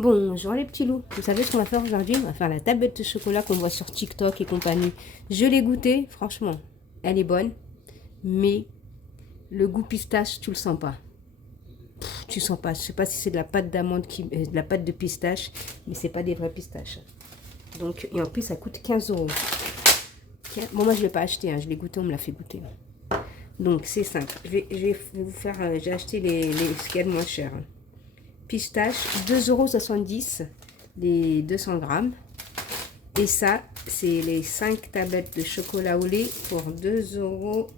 Bonjour les petits loups, vous savez ce qu'on va faire aujourd'hui? On va faire la tablette de chocolat qu'on voit sur TikTok et compagnie. Je l'ai goûtée, franchement, elle est bonne, mais le goût pistache, tu le sens pas. Tu sens pas, je sais pas si c'est de la pâte d'amande, de la pâte de pistache, mais c'est pas des vrais pistaches. Donc, et en plus ça coûte 15 euros. Bon, moi je l'ai pas acheté, hein, je l'ai goûté, on me l'a fait goûter. Donc c'est simple, je vais vous faire, j'ai acheté ce qu'il y a de moins cher. Pistache, 2,70 € les 200 grammes. Et ça, c'est les 5 tablettes de chocolat au lait pour 2,69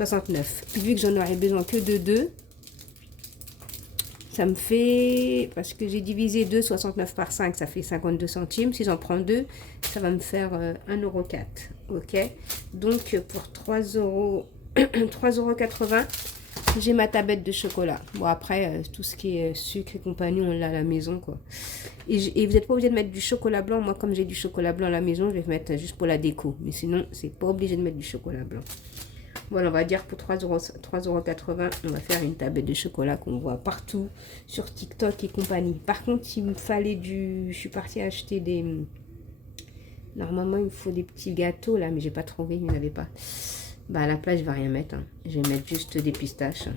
€. Vu que j'en aurais besoin que de 2, ça me fait, parce que j'ai divisé 2,69 par 5, ça fait 52 centimes. Si j'en prends 2, ça va me faire 1,04 €. Ok, donc pour 3,80 €, j'ai ma tablette de chocolat. Bon, après, tout ce qui est sucre et compagnie, on l'a à la maison, quoi. Et vous n'êtes pas obligé de mettre du chocolat blanc. Moi, comme j'ai du chocolat blanc à la maison, je vais mettre juste pour la déco. Mais sinon, c'est pas obligé de mettre du chocolat blanc. Voilà, on va dire pour 3,80 €, on va faire une tablette de chocolat qu'on voit partout sur TikTok et compagnie. Par contre, il me fallait je suis partie acheter des... Normalement, il me faut des petits gâteaux, là, mais j'ai pas trouvé, il n'y en avait pas. Bah, à la place, je vais rien mettre. Hein. Je vais mettre juste des pistaches.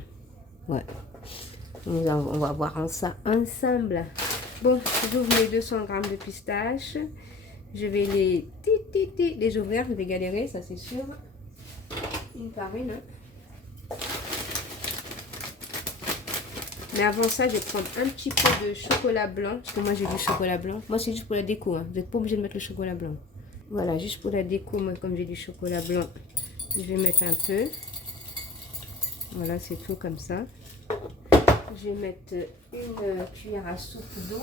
Ouais. On va voir ça ensemble. Bon, j'ouvre mes 200 grammes de pistaches. Je vais les ouvrir. Je vais galérer, ça c'est sûr. Une par une. Hein. Mais avant ça, je vais prendre un petit peu de chocolat blanc. Parce que moi, j'ai du chocolat blanc. Moi, c'est juste pour la déco. Hein. Vous n'êtes pas obligé de mettre le chocolat blanc. Voilà, juste pour la déco. Moi, comme j'ai du chocolat blanc, je vais mettre un peu. Voilà, c'est tout comme ça. Je vais mettre une cuillère à soupe d'eau.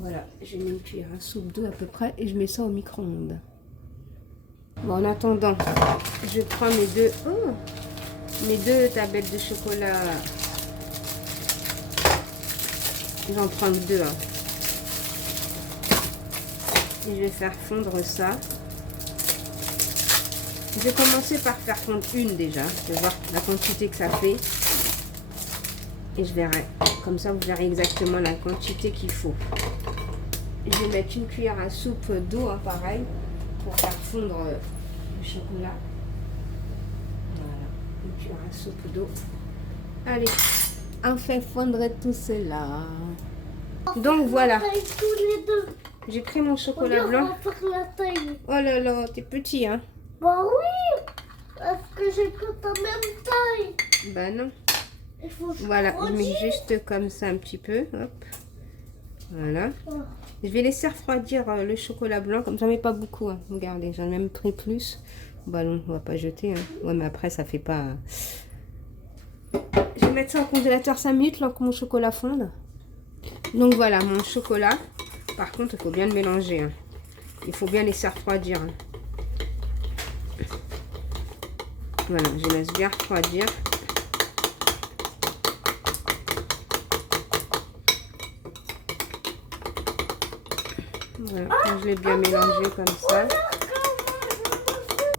Voilà, je mets une cuillère à soupe d'eau à peu près et je mets ça au micro-ondes. Bon, en attendant, je prends mes deux tablettes de chocolat. J'en prends deux. Hein. Et je vais faire fondre ça. Je vais commencer par faire fondre une déjà. Je vais voir la quantité que ça fait. Et je verrai. Comme ça, vous verrez exactement la quantité qu'il faut. Je vais mettre une cuillère à soupe d'eau, hein, pareil, pour faire fondre le chocolat. Voilà, une cuillère à soupe d'eau. Allez, on fait fondre tout cela. Donc voilà. J'ai pris mon chocolat blanc. Oh là là, t'es petit, hein? Bah oui, parce que j'ai que ta même taille. Bah non. Voilà, je mets juste comme ça un petit peu. Hop. Voilà. Je vais laisser refroidir le chocolat blanc, comme j'en mets pas beaucoup. Hein. Regardez, j'en ai même pris plus. Bah non, on va pas jeter. Hein. Ouais, mais après, ça fait pas... Je vais mettre ça au congélateur 5 minutes, là, que mon chocolat fonde. Donc voilà, mon chocolat. Par contre, il faut bien le mélanger. Hein. Il faut bien laisser refroidir. Hein. Voilà, je laisse bien refroidir. Voilà, quand je l'ai bien mélangé comme ça.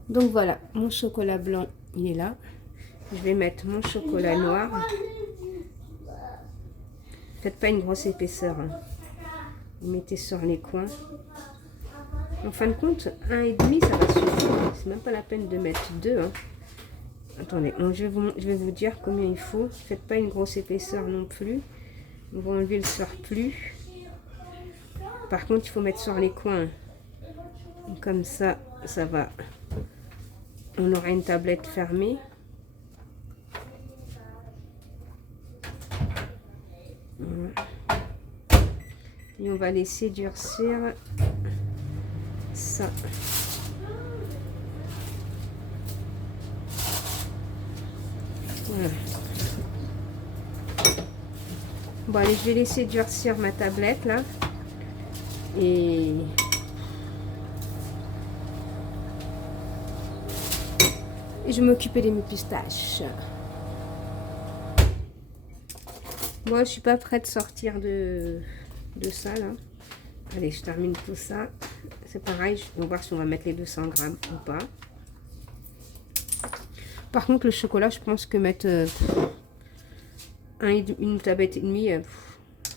Donc voilà, mon chocolat blanc, il est là. Je vais mettre mon chocolat noir. Faites pas une grosse épaisseur. Hein. Vous mettez sur les coins. En fin de compte, 1,5, ça va suffire. C'est même pas la peine de mettre 2. Hein. Attendez, je vais vous dire combien il faut. Faites pas une grosse épaisseur non plus. On va enlever le surplus. Par contre, il faut mettre sur les coins. Comme ça, ça va. On aura une tablette fermée. Voilà. Et on va laisser durcir ça. Voilà. Bon, allez, je vais laisser durcir ma tablette là. Et je vais m'occuper de mes pistaches. Moi, je suis pas prête de sortir de ça là. Allez, je termine tout ça. C'est pareil, on va voir si on va mettre les 200 grammes ou pas. Par contre, le chocolat, je pense que mettre une tablette et demie,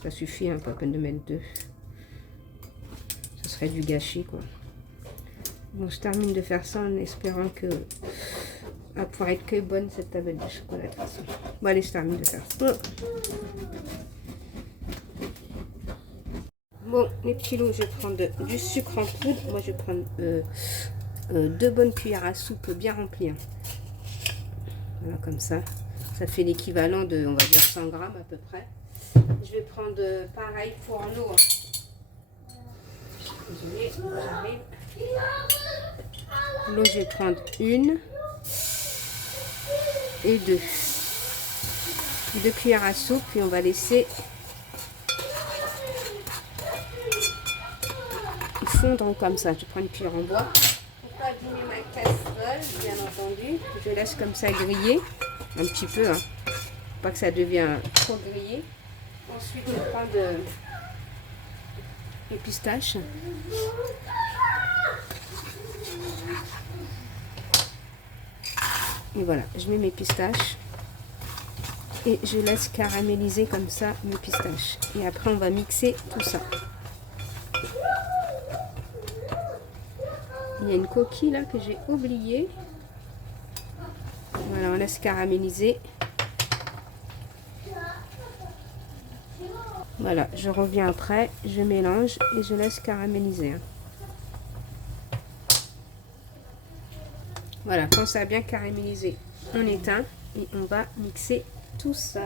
Ça suffit, hein, pas la peine de mettre 2. Ce serait du gâchis, quoi. Bon, je termine de faire ça en espérant que elle va pouvoir être que bonne cette tablette de chocolat de toute façon. Bon, allez, je termine de faire ça. Bon, les petits lots, je vais prendre du sucre en poudre. Moi, je vais prendre 2 bonnes cuillères à soupe bien remplies. Hein. Voilà, comme ça. Ça fait l'équivalent de, on va dire, 100 grammes à peu près. Je vais prendre pareil pour l'eau. Désolée, j'arrive. L'eau, je vais prendre 1 et 2. 2 cuillères à soupe, puis on va laisser fondre comme ça. Je prends une cuillère en bois. Pour pas abîmer ma casserole, bien entendu. Je laisse comme ça griller un petit peu, hein. Pas que ça devienne trop grillé. Ensuite, je prends les pistaches. Et voilà, je mets mes pistaches. Et je laisse caraméliser comme ça mes pistaches. Et après, on va mixer tout ça. Il y a une coquille là que j'ai oubliée. Voilà, on laisse caraméliser. Voilà, je reviens après, je mélange et je laisse caraméliser. Voilà, quand ça a bien caramélisé, on éteint et on va mixer tout ça.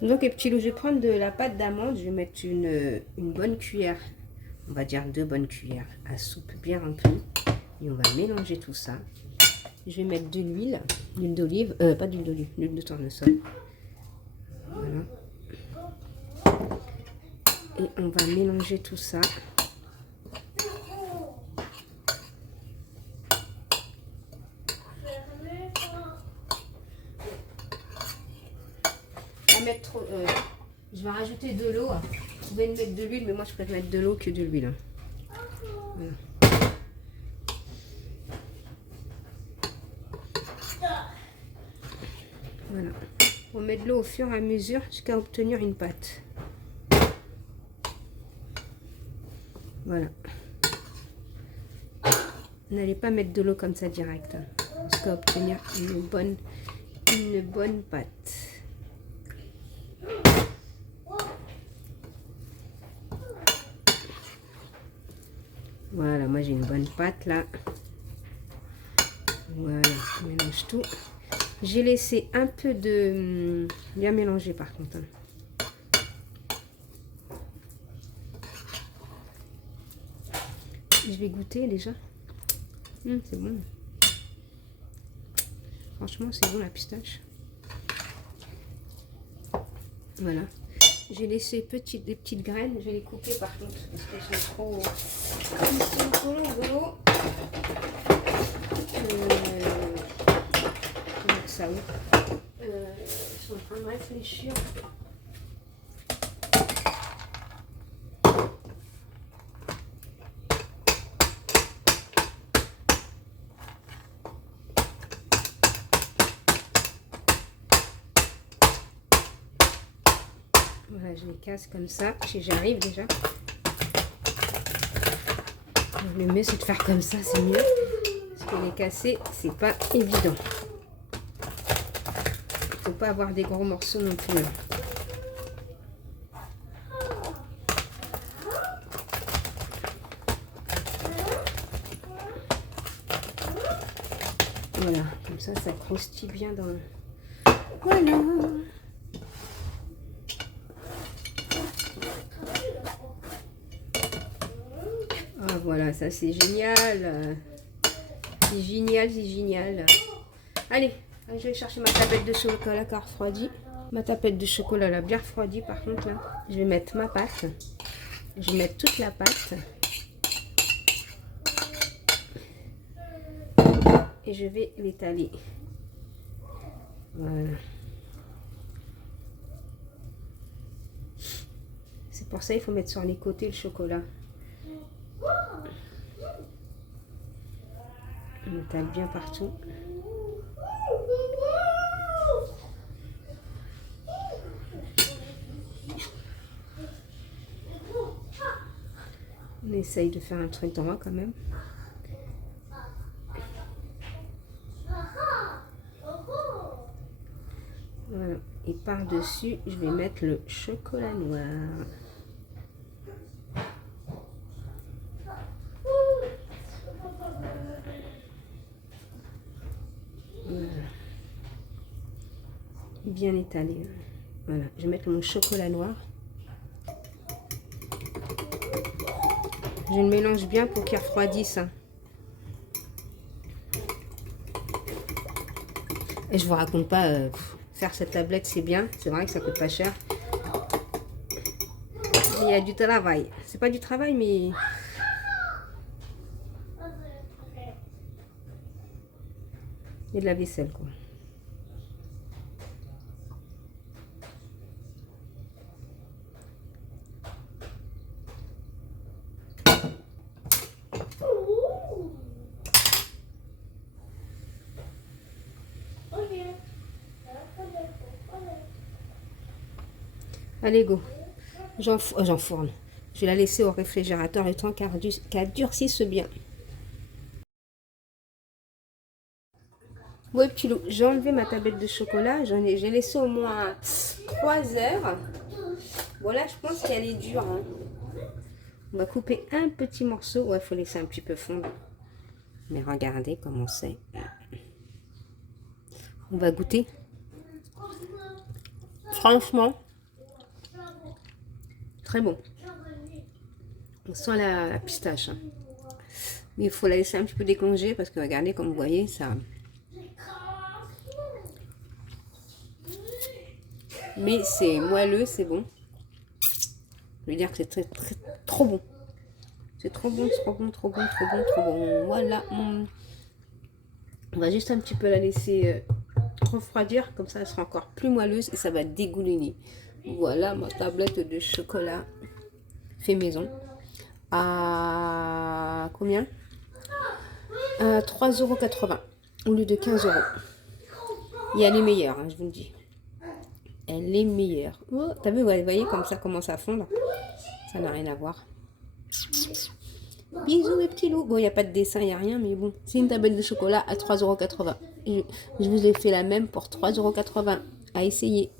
Donc les petits loups, je vais prendre de la pâte d'amande, je vais mettre une bonne cuillère, on va dire 2 bonnes cuillères à soupe bien remplie. Et on va mélanger tout ça. Je vais mettre de l'huile d'olive, pas d'huile d'olive, l'huile de tournesol. Voilà. Et on va mélanger tout ça. Je vais rajouter de l'eau. Vous pouvez mettre de l'huile, mais moi je préfère mettre de l'eau que de l'huile. Voilà. Voilà. On met de l'eau au fur et à mesure jusqu'à obtenir une pâte. Voilà. N'allez pas mettre de l'eau comme ça direct, hein, jusqu'à obtenir une bonne pâte. Voilà, moi j'ai une bonne pâte là. Voilà, je mélange tout. J'ai laissé un peu de... bien mélanger par contre. Je vais goûter déjà. C'est bon. Franchement, c'est bon la pistache. Voilà. J'ai laissé des petites graines. Je vais les couper par contre parce qu'elles sont trop... Ils sont trop longs. Comment ça oui. Ils sont en train de réfléchir. Voilà, je les casse comme ça. J'arrive déjà. Le mieux c'est de faire comme ça, c'est mieux. Parce que les casser, c'est pas évident. Faut pas avoir des gros morceaux non plus. Voilà, comme ça croustille bien dans le... Voilà. Ah voilà, ça c'est génial. C'est génial, c'est génial. Allez, je vais chercher ma tablette de chocolat qui a refroidi. Ma tablette de chocolat là, bien refroidi par contre là. Je vais mettre ma pâte. Je vais mettre toute la pâte. Et je vais l'étaler. Voilà. C'est pour ça qu'il faut mettre sur les côtés le chocolat. On étale bien partout. On essaye de faire un truc droit quand même. Voilà. Et par-dessus, je vais mettre le chocolat noir. Voilà. Bien étalé. Voilà. Je vais mettre mon chocolat noir. Je le mélange bien pour qu'il refroidisse. Et je vous raconte pas, faire cette tablette c'est bien. C'est vrai que ça coûte pas cher. Il y a du travail. C'est pas du travail, mais... il y a de la vaisselle, quoi. Allez, go. J'enfourne. Je vais la laisser au réfrigérateur le temps qu'elle durcisse bien. Oui, petit loup, j'ai enlevé ma tablette de chocolat. J'ai laissé au moins 3 heures. Bon, là, je pense qu'elle est dure. Hein. On va couper un petit morceau. Ouais, il faut laisser un petit peu fondre. Mais regardez comment c'est. On va goûter. Franchement, très bon. On sent la pistache. Hein. Mais il faut la laisser un petit peu décongeler parce que regardez, comme vous voyez, ça... Mais c'est moelleux, c'est bon. Je veux dire que c'est trop bon. C'est trop bon, trop bon, trop bon, trop bon, trop bon. Voilà. On va juste un petit peu la laisser refroidir. Comme ça, elle sera encore plus moelleuse et ça va dégouliner. Voilà ma tablette de chocolat fait maison. À combien? À 3,80 € au lieu de 15 €. Et elle est meilleure, hein, je vous le dis. Elle est meilleure. Oh, t'as vu, vous voyez comme ça commence à fondre. Ça n'a rien à voir. Bisous mes petits loups. Bon, il n'y a pas de dessin, il n'y a rien, mais bon. C'est une tablette de chocolat à 3,80 €. Je vous ai fait la même pour 3,80 € à essayer.